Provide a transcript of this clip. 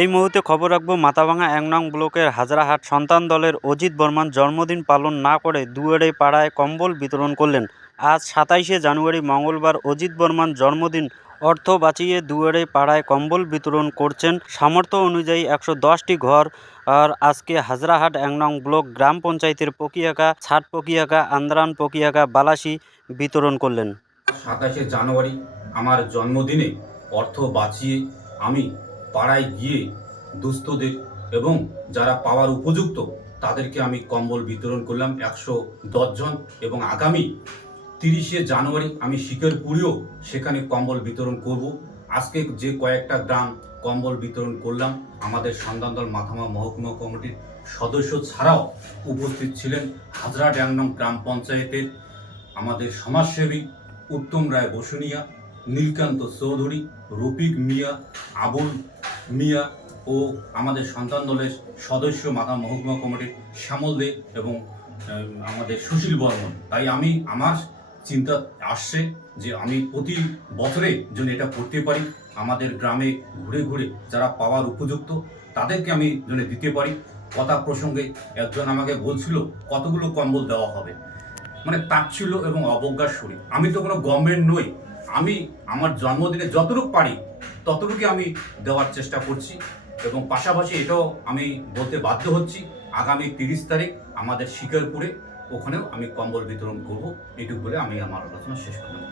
এই মুহূর্তে খবর রাখবো মাথাভাঙা ১ নং ব্লকের হাজরাহাট সন্তান দলের অজিত বর্মান জন্মদিন পালন না করে দুয়ারে পাড়ায় কম্বল বিতরণ করলেন। আজ ২৭শে জানুয়ারি মঙ্গলবার অজিত বর্মান জন্মদিন। অর্থ বাঁচিয়ে দুয়ারে পাড়ায় কম্বল বিতরণ করছেন সামর্থ্য অনুযায়ী ১১০টি ঘর। আর আজকে হাজরাহাট ১ নং ব্লক গ্রাম পঞ্চায়েতের পকিয়াকা, ছাট পকিয়াকা, আন্দ্রান পকিয়াকা, বালাসি বিতরণ করলেন। ২৭শে জানুয়ারি আমার জন্মদিনে অর্থ বাঁচিয়ে আমি পাড়ায় গিয়ে দুস্থদের এবং যারা পাওয়ার উপযুক্ত তাদেরকে আমি কম্বল বিতরণ করলাম ১১০ জন। এবং আগামী ৩০শে জানুয়ারি আমি শিকারপুরেও সেখানে কম্বল বিতরণ করব। আজকে যে কয়েকটা গ্রাম কম্বল বিতরণ করলাম, আমাদের সন্তান দল মাথাভাঙা মহকুমা কমিটির সদস্য ছাড়াও উপস্থিত ছিলেন হাজরাহাট ১ নং গ্রাম পঞ্চায়েতের আমাদের সমাজসেবী উত্তম রায় বসুনিয়া, নীলকান্ত চৌধুরী, রফিক মিয়া, আবুল মিয়া ও আমাদের সন্তান দলের সদস্য মাথা মহকুমা কমিটির শ্যামল দে এবং আমাদের সুশীল বর্মন। তাই আমি আমার চিন্তা আসছে যে আমি প্রতি বছরে যেন এটা করতে পারি, আমাদের গ্রামে ঘুরে ঘুরে যারা পাওয়ার উপযুক্ত তাদেরকে আমি যেন দিতে পারি। কথা প্রসঙ্গে একজন আমাকে বলছিল কতগুলো কম্বল দেওয়া হবে, মানে তাচ্ছিল্য এবং অবজ্ঞার সুরে। আমি তো কোনো গভর্নমেন্ট নই, আমি আমার জন্মদিনে যতটুকু পারি ততটুকু আমি দেওয়ার চেষ্টা করছি। এবং পাশাপাশি এটাও আমি বলতে বাধ্য হচ্ছি, আগামী ৩০ তারিখ আমাদের শিকারপুরে ওখানেও আমি কম্বল বিতরণ করব। এইটুকু বলে আমি আমার আলোচনা শেষ করলাম।